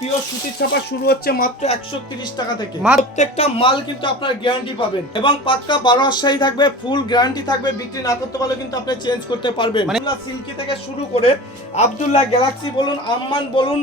Pure সুতির ছাপা শুরু হচ্ছে মাত্র 130 টাকা থেকে। প্রত্যেকটা মাল কিন্তু আপনার গ্যারান্টি পাবেন এবং পাক্কা 12 মাস শাড়ি থাকবে, ফুল গ্যারান্টি থাকবে। বিক্রি না করতে পারলে কিন্তু আপনি চেঞ্জ করতে পারবেন। সিল্কি থেকে শুরু করে আব্দুল্লাহ গ্যালাক্সি বলুন, আম্মান বলুন,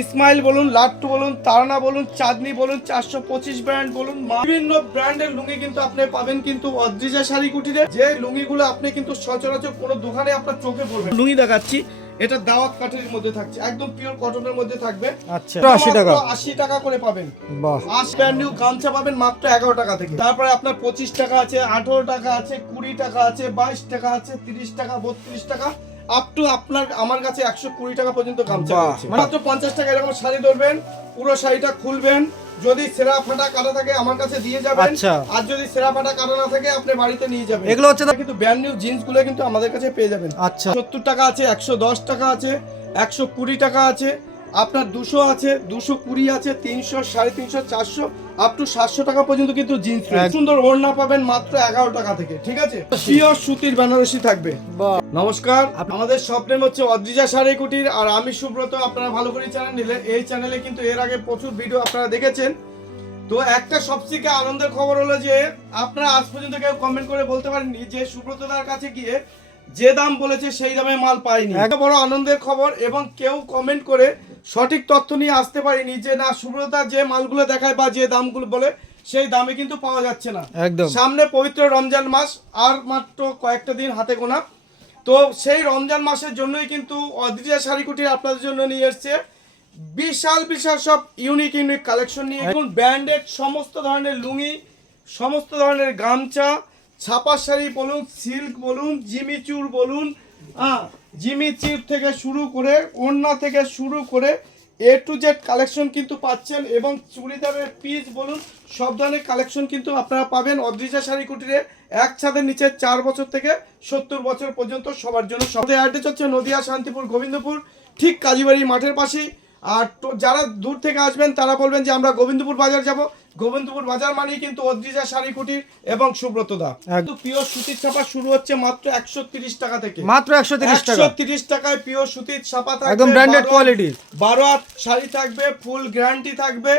ইসমাইল বলুন, লাট্টু বলুন, তারানা বলুন, চাঁদনি বলুন, 425 ব্র্যান্ড বলুন, বিভিন্ন ব্র্যান্ডের লুঙ্গি কিন্তু আপনি পাবেন কিন্তু অদ্রিজা শাড়ি কুটিরে। যে লুঙ্গিগুলো আপনি কিন্তু সচরাচর কোনো দোকানে আপনার চোখে পড়বে। লুঙ্গি দেখাচ্ছি, এটা দাওয়াত কাঠের মধ্যে থাকছে, একদম পিওর কটনের মধ্যে থাকবে। আচ্ছা 80 টাকা, 80 টাকা করে পাবেন। বাহ। 80 ব্র্যান্ড নিউ গামছা পাবেন মাত্র 11 টাকা থেকে। তারপরে আপনার 25 টাকা আছে, 18 টাকা আছে, 20 টাকা আছে, 22 টাকা আছে, 30 টাকা, 32 টাকা, আপ টু আপনার আমার কাছে 120 টাকা পর্যন্ত গামছা আছে। মাত্র 50 টাকা এরকম শাড়ি ধরবেন, পুরো শাড়িটা খুলবেন, যদি সেরা ফাটা কাটা থাকে আমার কাছে দিয়ে যাবেন। আর যদি সেরা ফাটা কাটা না থাকে আপনি বাড়িতে নিয়ে যাবেন। এগুলো হচ্ছে কিন্তু ব্র্যান্ড নিউ জিন্স গুলো কিন্তু আমাদের কাছে পেয়ে যাবেন। আচ্ছা 70 টাকা আছে, 110 টাকা আছে, 120 টাকা আছে, আপনার 200 আছে, 220 আছে, 300, 350, 400, আপ টু 700 টাকা পর্যন্ত কিন্তু জিন্স সুন্দর ওড়না পাবেন মাত্র 11 টাকা থেকে। ঠিক আছে, পিওর সুতির বেনারসি থাকবে। নমস্কার, আমাদের স্বপ্নের হচ্ছে অদ্রিজা শাড়ি কুটির, আর আমি সুব্রত। আপনারা ভালো করে চ্যানেল নিলে, এই চ্যানেলে কিন্তু এর আগে প্রচুর ভিডিও আপনারা দেখেছেন। তো একটা সবথেকে আনন্দের খবর হলো যে আপনারা আজ পর্যন্ত কেউ কমেন্ট করে বলতে পারেননি যে সুব্রতদার কাছে গিয়ে যে দাম বলেছে সেই দামে মাল পাইনি। একটা বড় আনন্দের খবর। এবং কেউ কমেন্ট করে সঠিক তথ্য নিয়ে আসতে পারেনি যে না, সুব্রতদা যে মালগুলো দেখায় বা যে দামগুলো বলে সেই দামে কিন্তু পাওয়া যাচ্ছে না। একদম সামনে পবিত্র রমজান মাস, আর মাত্র কয়েকটা দিন হাতে গোনা। তো সেই রমজান মাসের জন্যই কিন্তু অদ্রিজা শাড়ি কুটির আপনাদের জন্য নিয়ে এসছে বিশাল বিশাল সব ইউনিক ইউনিক কালেকশন নিয়ে। এখন ব্র্যান্ডেড সমস্ত ধরনের লুঙ্গি, সমস্ত ধরনের গামছা, ছাপা শাড়ি বলুন, সিল্ক বলুন, জিমিচুর বলুন, জিমিচির থেকে শুরু করে ওড়না থেকে শুরু করে এ টু জেড কালেকশন কিন্তু পাচ্ছেন। এবং চুড়িদারের পিস বলুন, সব ধরনের কালেকশন কিন্তু আপনারা পাবেন অদ্রিজা শাড়ি কুটিরে। এক ছাদের নিচে 4 বছর থেকে 70 বছর পর্যন্ত সবার জন্য। সব অ্যাড্রেস হচ্ছে নদিয়া, শান্তিপুর, গোবিন্দপুর, ঠিক কাজীবাড়ি মাঠের পাশেই। আর যারা দূর থেকে আসবেন তারা বলবেন যে আমরা গোবিন্দপুর বাজার যাব। গোবিন্দপুর বাজার মানেই কিন্তু অদ্রিজা শাড়ি কুটির এবং সুব্রতদা। পিওর সুতির ছাপা শুরু হচ্ছে মাত্র 130 টাকা থেকে। মাত্র 130 টাকা। 130 টাকায় পিওর সুতির ছাপা থাকবে, একদম ব্র্যান্ডেড কোয়ালিটি। 12 হাত শাড়ি থাকবে, ফুল গ্যারান্টি থাকবে।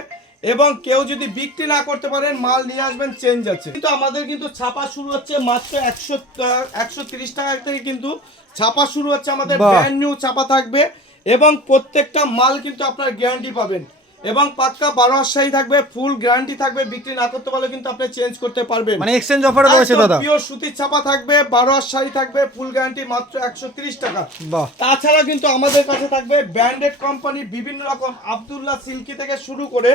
এবং কেউ যদি বিক্রি না করতে পারেন মাল নিয়ে আসবেন, চেঞ্জ আছে। কিন্তু আমাদের কিন্তু ছাপা শুরু হচ্ছে মাত্র 130 টাকা থেকে। কিন্তু ছাপা শুরু হচ্ছে আমাদের, ব্র্যান্ড নিউ ছাপা থাকবে এবং প্রত্যেকটা মাল কিন্তু আপনার গ্যারান্টি পাবেন এবং পাক্কা 12 মাস শাড়ি থাকবে, ফুল গ্যারান্টি থাকবে। বিক্রি না করতে পারলে কিন্তু আপনি চেঞ্জ করতে পারবেন। মানে এক্সচেঞ্জ অফার রয়েছে দাদা। পিওর সুতির ছাপা থাকবে, 12 মাস শাড়ি থাকবে, ফুল গ্যারান্টি, মাত্র 130 টাকা। বাহ। তাছাড়া কিন্তু আমাদের কাছে থাকবে ব্র্যান্ডেড কোম্পানি বিভিন্ন রকম, আব্দুল্লাহ সিল্কি থেকে শুরু করে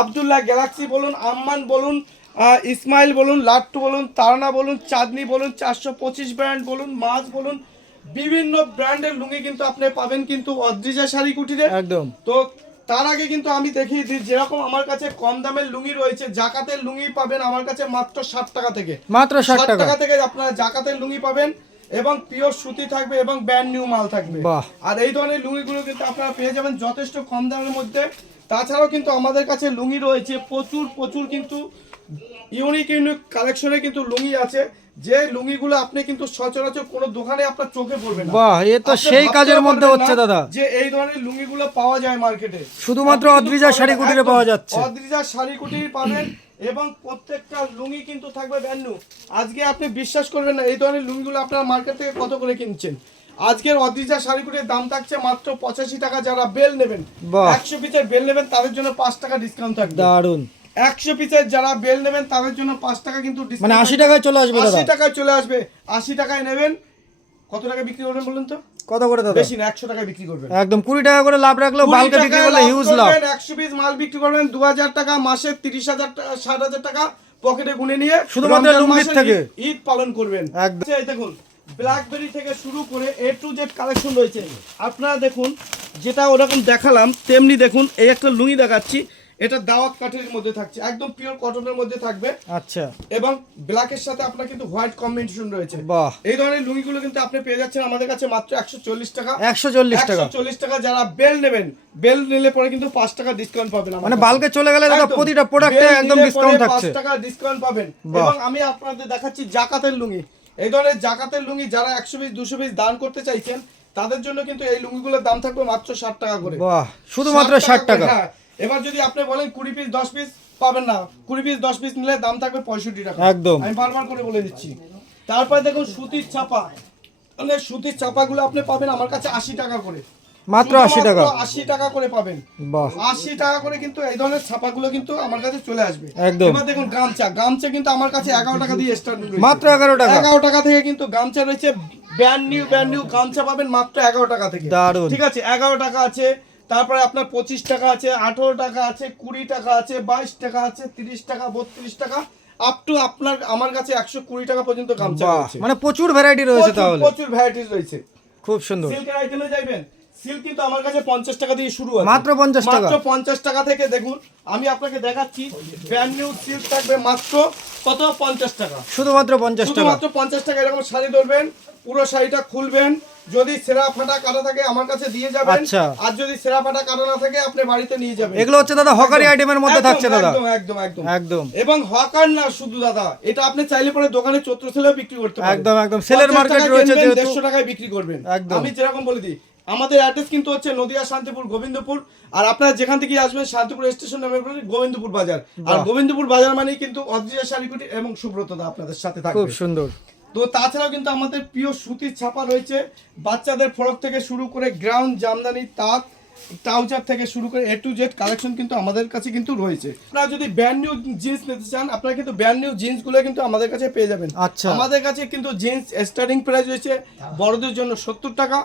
আব্দুল্লাহ গ্যালাক্সি বলুন, আম্মান বলুন, ইসমাইল বলুন, লাট্টু বলুন, তারানা বলুন, চাঁদনি বলুন, 425 ব্র্যান্ড বলুন, মাছ বলুন, বিভিন্ন ব্র্যান্ডের লুঙ্গি কিন্তু আপনি পাবেন কিন্তু অদ্রিজা শাড়ি কুটিরে। একদম। তো তার আগে কিন্তু আমি দেখিয়ে দিই, যেরকম আমার কাছে কম দামের লুঙ্গি রয়েছে, জাকাতের লুঙ্গি পাবেন আমার কাছে মাত্র 60 টাকা থেকে। মাত্র 60 টাকা থেকে আপনারা জাকাতের লুঙ্গি পাবেন এবং পিওর সুতি থাকবে এবং ব্র্যান্ড নিউ মাল থাকবে। আর এই ধরনের লুঙ্গিগুলো কিন্তু আপনারা পেয়ে যাবেন যথেষ্ট কম দামের মধ্যে। তাছাড়াও কিন্তু আমাদের কাছে লুঙ্গি রয়েছে প্রচুর প্রচুর, কিন্তু ইউনিক ইউনিক কালেকশনে কিন্তু লুঙ্গি আছে, যে লুঙ্গিগুলো আপনি কিন্তু সচরাচর কোনো দোকানে আপনার চোখে পড়বে না। বাহ, এ তো সেই কাজের মধ্যে হচ্ছে দাদা, যে এই ধরনের লুঙ্গিগুলো পাওয়া যায় মার্কেটে, শুধুমাত্র অদ্রিজা শাড়ি কুটিরে পাওয়া যাচ্ছে। অদ্রিজা শাড়ি কুটির পাবেন এবং প্রত্যেকটা লুঙ্গি কিন্তু থাকবে ব্র্যান্ড নিউ। আজকে আপনি বিশ্বাস করবেন না, এই ধরনের লুঙ্গিগুলো আপনারা মার্কেট থেকে কত করে কিনছেন। আজকের অদ্রিজা শাড়ি কুটির দাম থাকছে মাত্র 85 টাকা। যারা বেল নেবেন, 100 পিসের বেল নেবেন, তাদের জন্য 5 টাকা ডিসকাউন্ট থাকবে। দারুন। 100 পিসের যারা বেল নেবেন তাদের জন্য 5 টাকা কিন্তু ডিসকাউন্ট, মানে 80 টাকায় চলে আসবে দাদা। 80 টাকায় চলে আসবে। 80 টাকায় নেবেন, কত টাকা বিক্রি করবেন বলুন তো? কত করে দাদা? বেশি না, 100 টাকায় বিক্রি করবেন। একদম 20 টাকা করে লাভ রাখলেও বালকে বিক্রি করলে হিউজ লাভ। 100 পিস মাল বিক্রি করবেন 2000 টাকা, মাসে 30,000 টাকা, 60,000 টাকা পকেটে গুনে নিয়ে শুধুমাত্র লুঙ্গির থেকে ঈদ পালন করবেন। একদম। এই দেখুন ব্ল্যাকবেরি থেকে শুরু করে এ টু জেড কালেকশন রয়েছে। আপনারা দেখুন, যেটা ওরকম দেখালাম তেমনি দেখুন, এই একটা লুঙ্গি দেখাচ্ছি, এটা দাওয়াত কাঠের মধ্যে থাকছে, একদম পিওর কটনের মধ্যে থাকবে। আচ্ছা। এবং ব্ল্যাকের সাথে আপনার কিন্তু হোয়াইট কম্বিনেশন রয়েছে। বাহ। এই ধরনের লুঙ্গিগুলো কিন্তু আপনি পেয়ে যাচ্ছেন আমাদের কাছে মাত্র 140 টাকা। 140 টাকা। 140 টাকা। যারা বেল নেবেন, বেল নিলে পরে কিন্তু 5 টাকা ডিসকাউন্ট পাবেন। মানে বালকে চলে গেলে দাদা প্রতিটা প্রোডাক্টে একদম ডিসকাউন্ট থাকছে। 5 টাকা ডিসকাউন্ট পাবেন। এবং আমি আপনাদের দেখাচ্ছি জাকাতের লুঙ্গি। এই ধরনের জাকাতের লুঙ্গি যারা 100 পিস 200 পিস দান করতে চাইছেন, তাদের জন্য কিন্তু এই লুঙ্গিগুলোর দাম থাকবে মাত্র 60 টাকা করে। বাহ, শুধুমাত্র 60 টাকা। হ্যাঁ, এবার যদি আপনি বলেন 20 পিস 10 পিস পাবেন না, 20 পিস 10 পিস নিলে দাম থাকবে 65 টাকা। একদম। আমি বারবার করে বলে দিচ্ছি। তারপরে দেখুন সুতির ছাপা, মানে সুতির ছাপাগুলো আপনি পাবেন আমার কাছে 80 টাকা করে, মাত্র 80 টাকা। 80 টাকা করে পাবেন। বাহ, 80 টাকা করে কিন্তু এই ধরনের ছাপাগুলো কিন্তু আমার কাছে চলে আসবে। একদম। এবার দেখুন গামছা কিন্তু আমার কাছে 11 টাকা দিয়ে স্টার্ট রয়েছে। মাত্র 11 টাকা। 11 টাকা থেকে কিন্তু গামছা রয়েছে, ব্র্যান্ড নিউ গামছা পাবেন মাত্র 11 টাকা থেকে। দারুণ। ঠিক আছে, 11 টাকা আছে, তারপরে আপনার 25 টাকা আছে, 18 টাকা আছে, 20 টাকা আছে, 22 টাকা আছে, 30 টাকা, 32 টাকা, আপ টু আপনার আমার কাছে 120 টাকা পর্যন্ত গামছা বাহ, রয়েছে। মানে প্রচুর ভ্যারাইটি রয়েছে তাহলে। প্রচুর ভ্যারাইটিস রয়েছে। খুব সুন্দর। সিল্কের আইটেমে যাবেন, সিল্ক কিন্তু আমার কাছে 50 টাকা দিয়ে শুরু আছে। মাত্র 50 টাকা। মাত্র 50 টাকা থেকে দেখুন আমি আপনাকে দেখাচ্ছি, ব্র্যান্ড নিউ সিল্ক থাকবে মাত্র কত 50 টাকা। শুধুমাত্র 50 টাকা। শুধুমাত্র 50 টাকা। এরকম শাড়ি ধরবেন, পুরো শাড়িটা খুলবেন, যদি সেরা ফাটা কাটা থাকে আমার কাছে দিয়ে যাবেন। আচ্ছা। আর যদি সেরা ফাটা কাটা না থাকে আপনি বাড়িতে নিয়ে যাবেন। এগুলো হচ্ছে দাদা হকারি আইটেমের মধ্যে থাকছে দাদা। একদম একদম একদম একদম। এবং হকার না শুধু দাদা, এটা আপনি চাইলে পরে দোকানে চত্র সেলেও বিক্রি করতে পারেন। একদম একদম। সেলের 50 মার্কেট টাকায় রয়েছে কিনবেন, যেহেতু। 150 টাকায় বিক্রি করবেন। একদম। আমি যেরকম বলে দিই, আমাদের অ্যাড্রেস কিন্তু হচ্ছে নদিয়া, শান্তিপুর, গোবিন্দপুর। আর আপনারা যেখান থেকে আসবেন শান্তিপুর স্টেশন নামে গোবিন্দপুর বাজার। আর গোবিন্দপুর বাজার মানেই কিন্তু অদ্রিজা শাড়িকুটি এবং সুব্রতদা আপনাদের সাথে খুব থাকবে। সুন্দর। তো তাছাড়াও কিন্তু আমাদের প্রিয় সুতির ছাপা রয়েছে, বাচ্চাদের ফ্রক থেকে শুরু করে গ্রাউন্ড, জামদানি, তাঁত, ট্রাউজার থেকে শুরু করে A to Z কালেকশন কিন্তু আমাদের কাছে কিন্তু রয়েছে। আপনারা যদি ব্র্যান্ড নিউ জিন্স নিতে চান, আপনারা কিন্তু ব্র্যান্ড নিউ জিন্সগুলো কিন্তু আমাদের কাছে পেয়ে যাবেন। আচ্ছা। আমাদের কাছে কিন্তু জিন্স স্টার্টিং প্রাইস রয়েছে বড়দের জন্য 70 টাকা,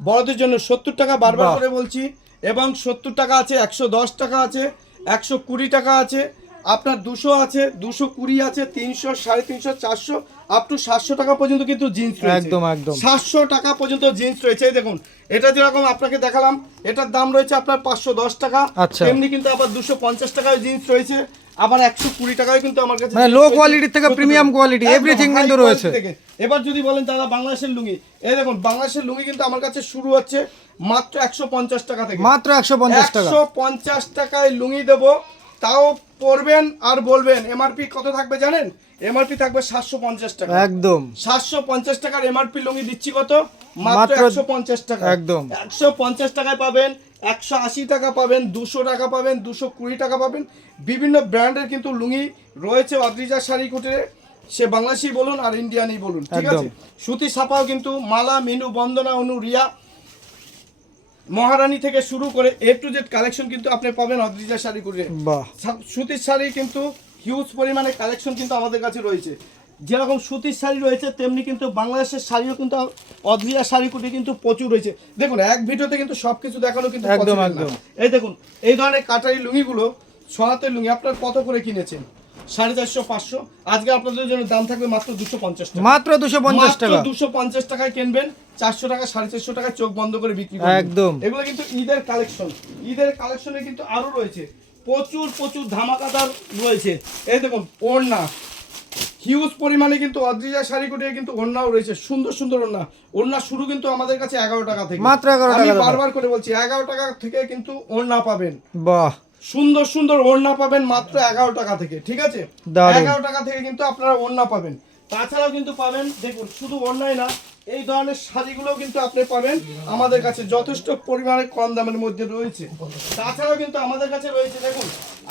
বড়দের জন্য 70 টাকা, বারবার করে বলছি। এবং 70 টাকা আছে, 110 টাকা আছে, 120 টাকা আছে, আপনার 200 আছে, 220 আছে, 300, 350, 400, আপ টু 700 টাকা পর্যন্ত কিন্তু জিন্স রয়েছে। একদম একদম। 700 টাকা পর্যন্ত জিন্স রয়েছে। এই দেখুন, এটা যেরকম আপনাকে দেখালাম, এটার দাম রয়েছে আপনার 510 টাকা। আচ্ছা। তেমনি কিন্তু আবার 250 টাকায় জিন্স রয়েছে, আবার 120 টাকায় কিন্তু আমার কাছে মানে লো কোয়ালিটি থেকে প্রিমিয়াম কোয়ালিটি এভরিথিং কিন্তু রয়েছে। এবার যদি বলেন দাদা বাংলাদেশের লুঙ্গি, এই দেখুন বাংলাদেশের লুঙ্গি কিন্তু আমার কাছে শুরু হচ্ছে মাত্র 150 টাকা থেকে। মাত্র 150 টাকা। 150 টাকায় লুঙ্গি দেবো, তাও পরবেন আর বলবেন। এমআরপি কত থাকবে জানেন? এমআরপি থাকবে 750 টাকা। একদম। 750 টাকার এমআরপি লুঙ্গি দিচ্ছি কত? মাত্র 150 টাকা। একদম। 150 টাকায় পাবেন, 180 টাকা পাবেন, 200 টাকা পাবেন, 220 টাকা পাবেন। বিভিন্ন ব্র্যান্ডের কিন্তু লুঙ্গি রয়েছে অদ্রিজা শাড়ি কুটিরে, সে বাংলাদেশি বলুন আর ইন্ডিয়ানই বলুন, ঠিক একদম। আছে। সুতি ছাপাও কিন্তু মালা, মিনু, বন্দনা, অনু, রিয়া, মহারানী থেকে শুরু করে A to Z কালেকশন কিন্তু আপনি পাবেন অদ্রিজা শাড়ি কুটিরে। বাহ, সুতির শাড়ি কিন্তু হিউজ পরিমাণে কালেকশন কিন্তু আমাদের কাছে রয়েছে। যেরকম সুতির শাড়ি রয়েছে তেমনি কিন্তু বাংলাদেশের শাড়িও কিন্তু অদ্রিজা শাড়ি কুটি কিন্তু প্রচুর রয়েছে। দেখুন এক ভিডিওতে কিন্তু সবকিছু দেখানো কিন্তু একদম, possible না। একদম। এই দেখুন এই ধরনের কাটারি লুঙ্গিগুলো, সনাতের লুঙ্গি আপনার কত করে কিনেছেন? 450, 500। আজকে আপনাদের জন্য দাম থাকবে মাত্র 250 টাকা। মাত্র 250 টাকা। 250 টাকায় কিনবেন, 400 টাকা, 450 টাকায় চোখ বন্ধ করে বিক্রি করবেন। একদম। এগুলো কিন্তু ঈদের কালেকশন। ঈদের কালেকশনে কিন্তু আরো রয়েছে প্রচুর প্রচুর ধামাকাদার রয়েছে। এই দেখুন ওড়না, হিউজ পরিমাণে কিন্তু অদ্রিজা শাড়ি কুটিরে কিন্তু ওড়নাও রয়েছে, সুন্দর সুন্দর ওড়না। ওড়না শুরু কিন্তু আমাদের কাছে 11 টাকা থেকে। মাত্র 11 টাকা আমি দাদা। বারবার করে বলছি 11 টাকা থেকে কিন্তু ওড়না পাবেন। বাহ, সুন্দর সুন্দর ওড়না পাবেন মাত্র 11 টাকা থেকে, ঠিক আছে। দারুণ। 11 টাকা থেকে কিন্তু আপনারা ওড়না পাবেন। তাছাড়াও কিন্তু পাবেন, দেখুন শুধু ওড়নাই না, এই ধরনের শাড়িগুলোও কিন্তু আপনি পাবেন আমাদের কাছে যথেষ্ট পরিমাণে কম দামের মধ্যে রয়েছে। তাছাড়াও কিন্তু আমাদের কাছে রয়েছে, দেখুন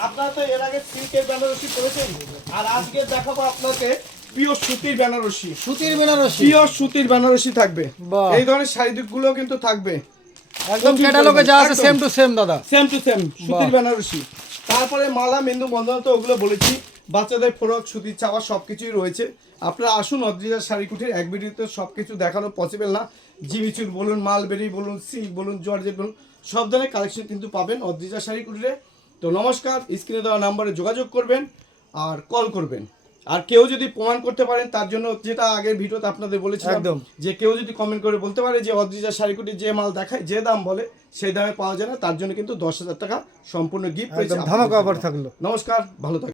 আপনারা তো এর আগে সিল্কের বেনারসি করেছেন, আর আজকে দেখাবো আপনাকে পিওর সুতির বেনারসি। সুতির বেনারসি। পিওর সুতির বেনারসি থাকবে। বাহ। এই ধরনের শাড়িগুলো কিন্তু থাকবে একদম ক্যাটালগে যা আছে সেম টু সেম দাদা। সেম টু সেম সুতির বেনারসি। তারপরে মালা, মেন্দু, বন্দনা তো ওগুলো বলেছি, বাচ্চাদের ফ্রক, সুতির চাওয়া সবকিছুই রয়েছে। আপনারা আসুন অদ্রিজা শাড়ি কুটির, এক ভিডিওতে সবকিছু দেখানো পসিবল না। জিমিচুর বলুন, মালবেরি বলুন, সিল্ক বলুন, জর্জেট বলুন, সব ধরনের কালেকশন কিন্তু পাবেন অদ্রিজা শাড়ি কুটিরে। তো নমস্কার, স্ক্রিনে দেওয়া নাম্বারে যোগাযোগ করবেন আর কল করবেন। আর কেউ যদি প্রমাণ করতে পারেন তার জন্য, যেটা আগের ভিডিওতে আপনাদের বলেছিলাম, একদম। যে কেউ যদি কমেন্ট করে বলতে পারে যে অদ্রিজা শাড়ি কুটির যে মাল দেখায়, যে দাম বলে সেই দামে পাওয়া যায় না, তার জন্য কিন্তু 10,000 টাকা সম্পূর্ণ গিফট রয়েছে। একদম ধামাকা অফার থাকলো। নমস্কার, ভালো থাকবেন।